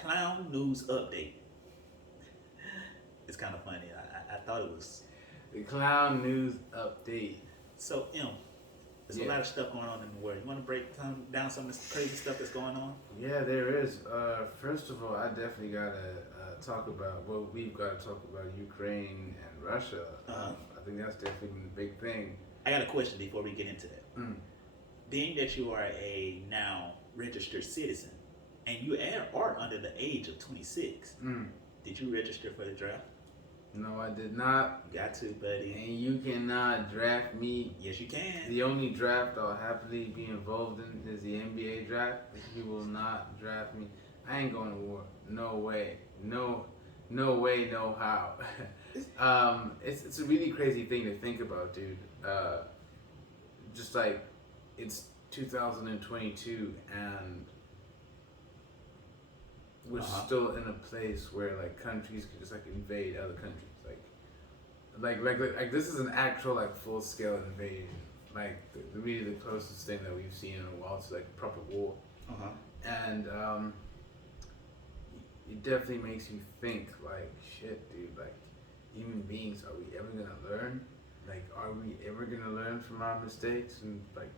clown news update. It's kind of funny. I thought it was The clown news update. so. There's a Yeah, lot of stuff going on in the world. You want to down some of this crazy stuff that's going on? yeah, there is. First of all, I definitely gotta talk about what we've got to talk about Ukraine and Russia. Uh-huh. I think that's definitely been a big thing. I got a question before we get into that. Mm, Being that you are a now registered citizen and you are under the age of 26, mm. did you register for the draft? No, I did not. You got to, buddy. And you cannot draft me. Yes, you can. The only draft I'll happily be involved in is the NBA draft. You will not draft me. I ain't going to war. No way. No way, no how. It's a really crazy thing to think about, dude. Just like it's 2022 and we're still in a place where like countries can just like invade other countries. Like this is an actual like full scale invasion. Like really the closest thing that we've seen in a while to like proper war. Uh-huh. And it definitely makes you think like shit, dude. Like human beings, are we ever gonna learn? Like, are we ever gonna learn from our mistakes and like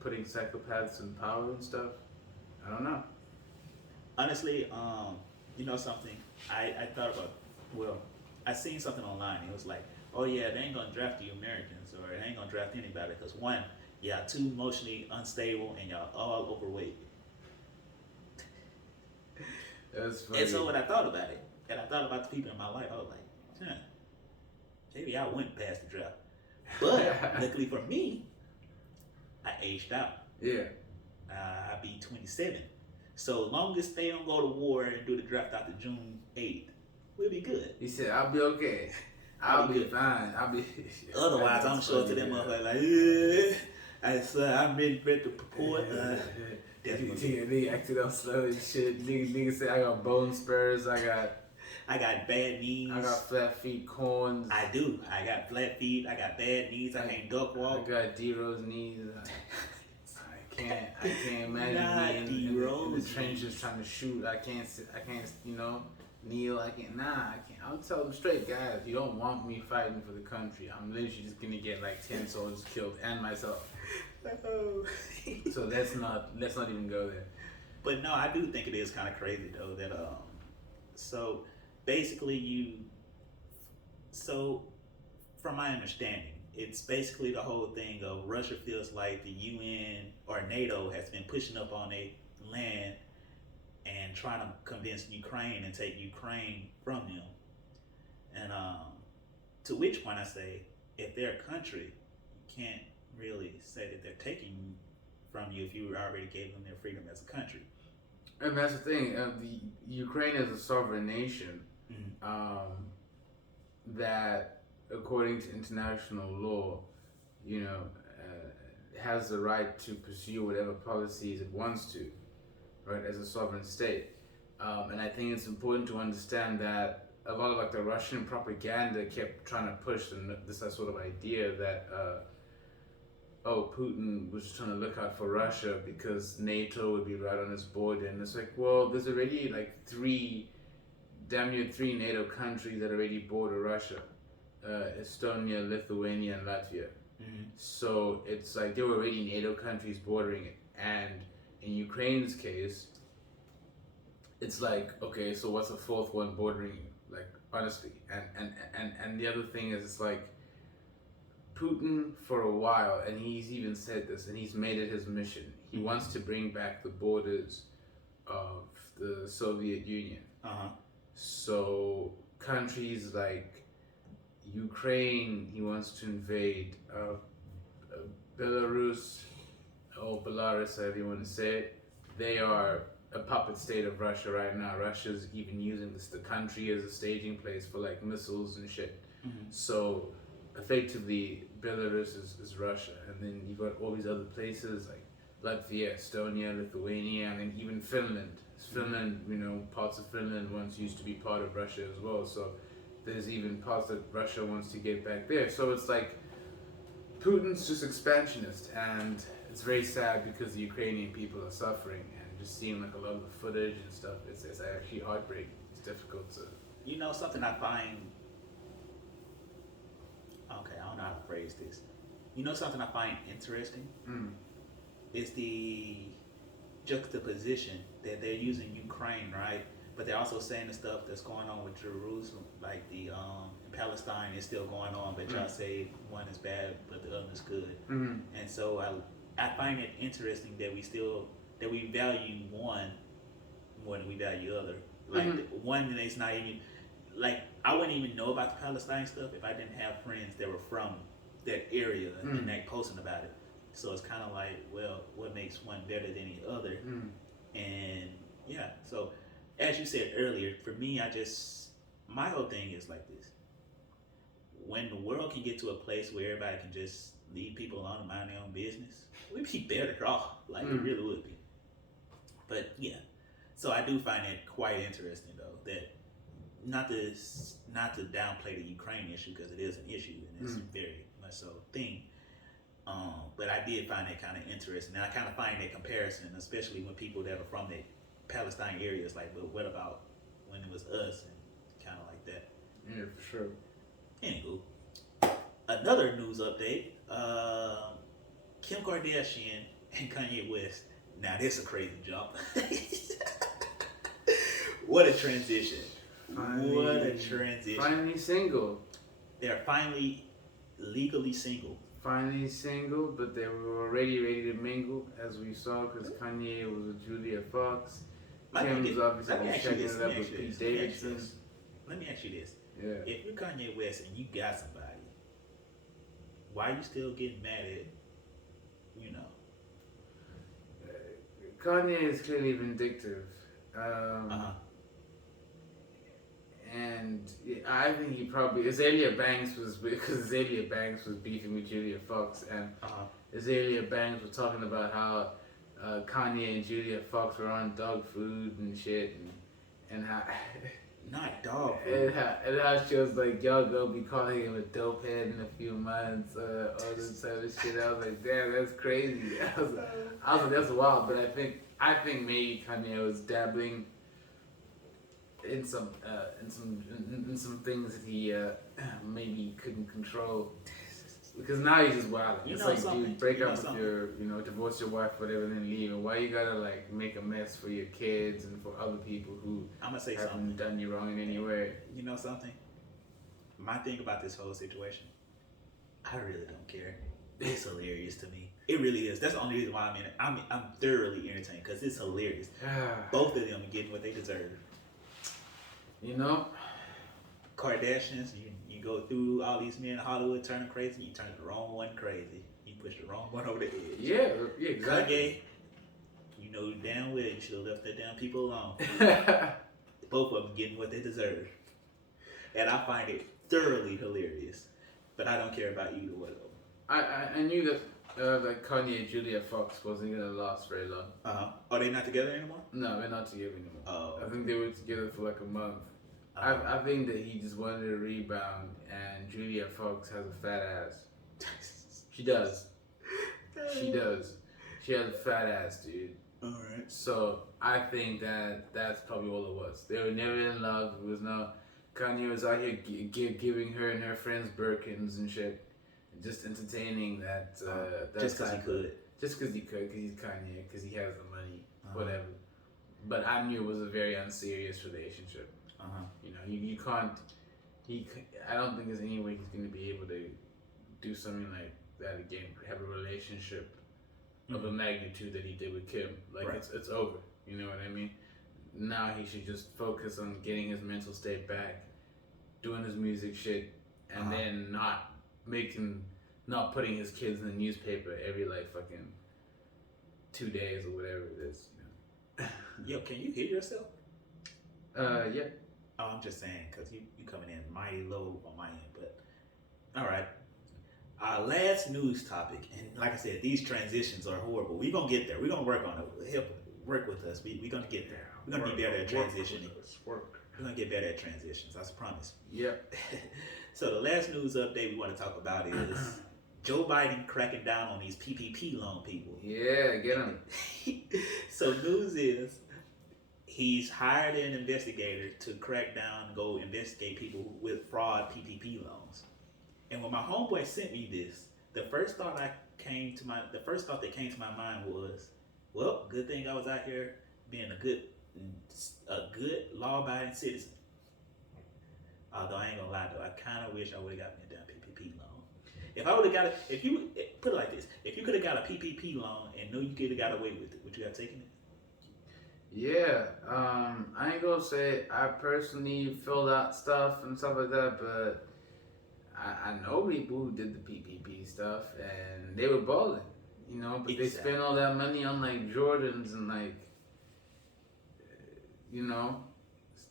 putting psychopaths in power and stuff? I don't know. Honestly, you know something? I thought about, well, I seen something online. It was like, oh yeah, they ain't gonna draft the Americans or they ain't gonna draft anybody because one, y'all too emotionally unstable and y'all all overweight. That's funny. And so when I thought about it, and I thought about the people in my life, I was like, maybe I went past the draft. But luckily for me, I aged out. Yeah. I be 27. So long as they don't go to war and do the draft after June 8th, we'll be good. He said, "I'll be okay. I'll be fine. I'll be." Otherwise, I'm sure to them motherfuckers I'm ready to purport. They acted all slow and shit. Nigga said, "I got bone spurs. I got bad knees. I got flat feet, corns. I do. I got flat feet. I got bad knees. I can't duck I walk. got D-Rose knees. I can't imagine being in the trenches trying to shoot. I can't kneel. I can't. I can't. I'll tell them straight, guys. You don't want me fighting for the country. I'm literally just gonna get like 10 soldiers killed and myself. So let's not even go there. But no, I do think it is kind of crazy though that so basically so from my understanding, it's basically the whole thing of Russia feels like the UN or NATO has been pushing up on their land and trying to convince Ukraine and take Ukraine from them. And to which point I say, if they're a country, you can't really say that they're taking from you if you already gave them their freedom as a country. And that's the thing. The Ukraine is a sovereign nation that, according to international law, has the right to pursue whatever policies it wants to, right, as a sovereign state. And I think it's important to understand that a lot of like the Russian propaganda kept trying to push this sort of idea that Putin was just trying to look out for Russia because NATO would be right on his border, and it's like, well, there's already like damn near three NATO countries that already border Russia: Estonia, Lithuania, and Latvia. Mm-hmm. So it's like there were already NATO countries bordering it, and in Ukraine's case, it's like, okay, so what's the fourth one bordering you? Like, honestly, and the other thing is, it's like Putin for a while, and he's even said this, and he's made it his mission. He wants to bring back the borders of the Soviet Union. Uh-huh. So countries like Ukraine, he wants to invade Belarus or Belarus, however you want to say it. They are a puppet state of Russia right now. Russia's even using the country as a staging place for like missiles and shit. Mm-hmm. So effectively, Belarus is Russia, and then you got all these other places like Latvia, Estonia, Lithuania, and then even Finland. Finland, parts of Finland once used to be part of Russia as well. So there's even parts that Russia wants to get back there. So it's like Putin's just expansionist, and it's very sad because the Ukrainian people are suffering, and just seeing like a lot of the footage and stuff, it's actually heartbreaking. It's difficult to. You know something I find. Okay, I don't know how to phrase this. You know something I find interesting Mm. is the juxtaposition that they're using Ukraine, right? But they're also saying the stuff that's going on with Jerusalem, like the in Palestine is still going on, but y'all say one is bad, but the other is good. Mm. And so I find it interesting that we value one more than we value the other. Like one that's not even like I wouldn't even know about the Palestine stuff if I didn't have friends that were from that area and they posting about it. So it's kind of like, well, what makes one better than the other? And yeah, so as you said earlier, for me, my whole thing is like this. When the world can get to a place where everybody can just leave people alone and mind their own business, we'd be better off. Like, it really would be. But yeah, so I do find it quite interesting, though, that not to downplay the Ukraine issue, because it is an issue and it's very much so a thing. But I did find it kind of interesting, and I kind of find that comparison, especially when people that are from the Palestine areas, like, but what about when it was us, and kind of like that. Yeah, for sure. Anywho, another news update: Kim Kardashian and Kanye West. Now this a crazy jump. What a transition! What a transition! Finally single. They're finally legally single. Finally single, but they were already ready to mingle, as we saw, because Kanye was with Julia Fox. Kim was obviously checking it up with Pete Davidson. Let me ask you this. Yeah. If you're Kanye West and you got somebody, why are you still getting mad at, you know? Kanye is clearly vindictive. And I think he probably Azalea Banks was beefing with Julia Fox, and Azalea Banks was talking about how Kanye and Julia Fox were on dog food and shit, and how not dog food. and how she was like, y'all gonna be calling him a dope head in a few months, all this type of shit. I was like, damn, that's crazy. I was like, that's wild. But I think maybe Kanye was dabbling in some things that he maybe couldn't control, because now he's just wild. It's like, dude, break up with your, divorce your wife, whatever, and then leave. And why you gotta like make a mess for your kids and for other people who haven't done you wrong in any way? You know something? My thing about this whole situation, I really don't care. It's hilarious to me. It really is. That's the only reason why I'm in it. I'm thoroughly entertained because it's hilarious. Both of them are getting what they deserve. You know, Kardashians, you go through all these men in Hollywood turning crazy, you turn the wrong one crazy. You push the wrong one over the edge. Yeah, exactly. Kanye, you know damn well you should have left that damn people alone. Both of them getting what they deserve. And I find it thoroughly hilarious. But I don't care about either one of them. I knew that Kanye and Julia Fox wasn't gonna last very long. Are they not together anymore? No, they're not together anymore. Oh. I think they were together for like a month. I think that he just wanted to rebound, and Julia Fox has a fat ass. She does. She does. She has a fat ass, dude. Alright. So I think that's probably all it was. They were never in love. It was no. Kanye was out here giving her and her friends Birkins and shit, just entertaining that. Just because he could. Just because he could, because he's Kanye, because he has the money, whatever. But I knew it was a very unserious relationship. You know, you can't. I don't think there's any way he's going to be able to do something like that again. Have a relationship of a magnitude that he did with Kim. Like it's over. You know what I mean? Now he should just focus on getting his mental state back, doing his music shit, and then not putting his kids in the newspaper every like fucking 2 days or whatever it is. You know? Yo, can you hear yourself? Yeah. Oh, I'm just saying, because you coming in mighty low on my end, but all right. Our last news topic, and like I said, these transitions are horrible. We're going to get there. We're going to work on it. Work with us. We're going to get there. We're going to be better at transitioning. We're going to get better at transitions, I promise. Yep. So the last news update we want to talk about is Joe Biden cracking down on these PPP loan people. Yeah, get them. So news is he's hired an investigator to crack down and go investigate people with fraud PPP loans. And when my homeboy sent me this, the first thought that came to my mind was, well, good thing I was out here being a good law-abiding citizen. Although I ain't gonna lie though, I kind of wish I would have got me a damn PPP loan. If I would have got it, if you put it like this, if you could have got a PPP loan and knew you could have got away with it, would you have taken it? Yeah, I ain't gonna say I personally filled out stuff and stuff like that, but I know people who did the PPP stuff and they were balling, but they spent all that money on like Jordans and like,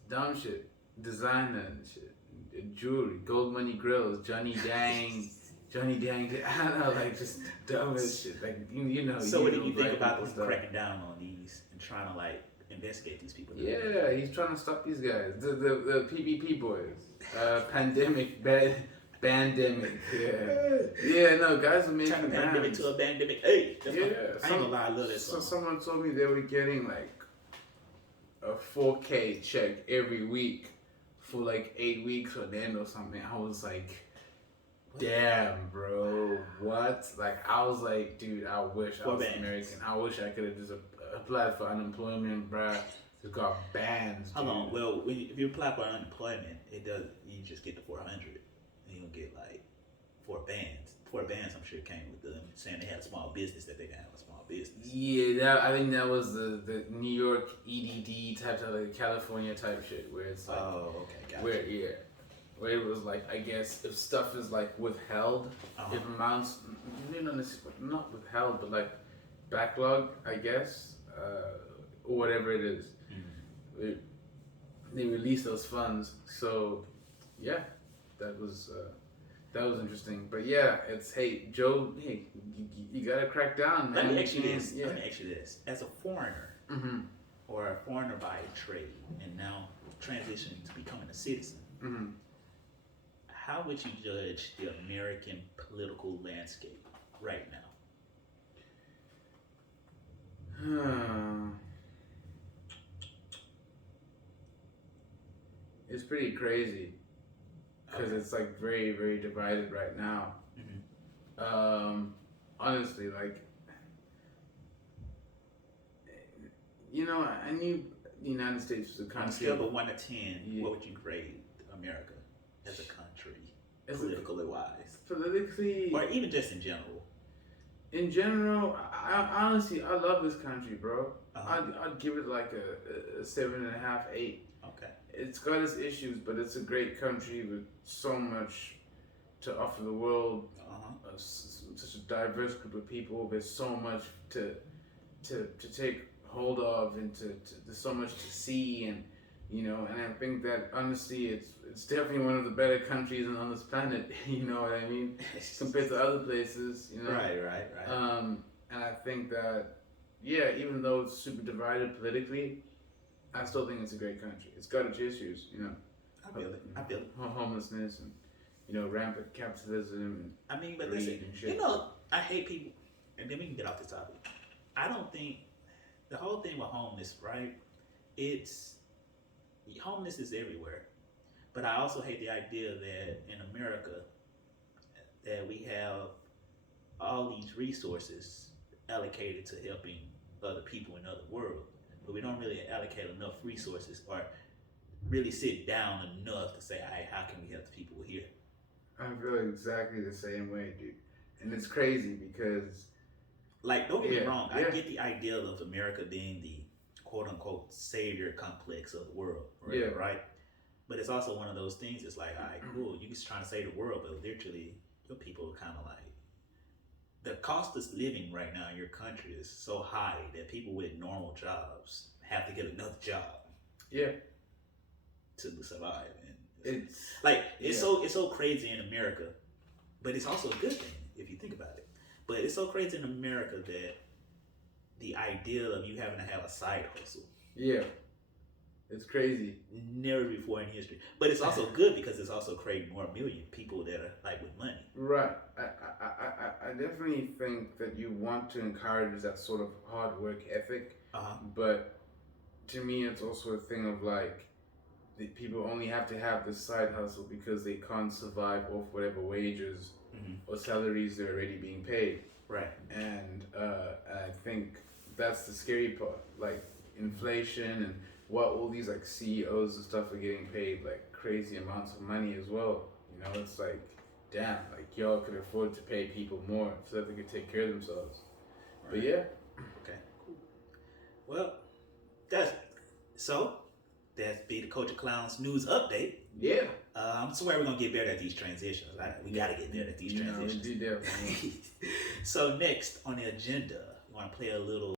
dumb shit, designer and shit, jewelry, gold money grills, Johnny Dang, I don't know, like just dumb as shit, like So what do you think about them cracking down on these and trying to like investigate these people? Yeah, he's trying to stop these guys, the PPP boys, pandemic, yeah, no, guys are making turn a pandemic to a pandemic. Hey, I ain't gonna lie, I love that song. So someone told me they were getting like a 4K check every week for like 8 weeks on end or something. I was like, damn, bro, what? Like, I was like, dude, I wish I was American. I wish I could have just applied for unemployment, bro. Just got bans. Hold on. Well, if you apply for unemployment, it does. You just get the 400, and you don't get like 4 bands. 4 bands, I'm sure, came with them saying they had a small business that they can have a small business. Yeah, I think that was the New York EDD type of like California type shit where it's like, oh, okay, gotcha. Where it was like, I guess if stuff is like withheld, if amounts, not withheld, but like backlog, I guess, or whatever it is, they release those funds. So, yeah, that was interesting. But yeah, it's Joe, you gotta crack down, man. Let me ask you this: as a foreigner, or a foreigner by trade, and now transitioning to becoming a citizen. How would you judge the American political landscape right now? It's pretty crazy because it's like very, very divided right now. Honestly, like, I knew the United States was a country. On a scale of 1 to 10, what would you grade America as a country, politically wise? Politically, or even just in general. In general, I honestly, I love this country, bro. I'd give it like a 7.5, 8. Okay. It's got its issues, but it's a great country with so much to offer the world. Such a diverse group of people. There's so much to take hold of, and there's so much to see, and and I think that honestly, it's definitely one of the better countries on this planet. You know what I mean? Compared to other places, Right. And I think that, yeah, even though it's super divided politically, I still think it's a great country. It's got its issues, I feel it. Homelessness and rampant capitalism. I mean, but greed and shit. I hate people, and then we can get off this topic. I don't think the whole thing with homeless, right? Homeless is everywhere, but I also hate the idea that in America that we have all these resources allocated to helping other people in other worlds, but we don't really allocate enough resources or really sit down enough to say, hey, how can we help the people here? I feel exactly the same way, dude. And it's crazy because, like, don't get me wrong, I get the idea of America being the quote-unquote savior complex of the world, right? But it's also one of those things, it's like, all right, cool, you're just trying to save the world, but literally, your people are kind of like, the cost of living right now in your country is so high that people with normal jobs have to get another job. Yeah. To survive. And it's so crazy in America, but it's also a good thing if you think about it. But it's so crazy in America that the idea of you having to have a side hustle It's crazy. Never before in history. But it's also good because it's also creating more million people that are like with money. Right. I definitely think that you want to encourage that sort of hard work ethic, but to me, it's also a thing of like, the people only have to have this side hustle because they can't survive off whatever wages or salaries they're already being paid. Right. And I think that's the scary part, like inflation and what all these like CEOs and stuff are getting paid like crazy amounts of money as well. You know, it's like, damn, like y'all could afford to pay people more so that they could take care of themselves. Right. But yeah. Okay. Cool. Well, that's be the Culture Clowns news update. Yeah. I swear we're gonna get better at these transitions. We gotta get better at these transitions. We do definitely. So next on the agenda, we want to play a little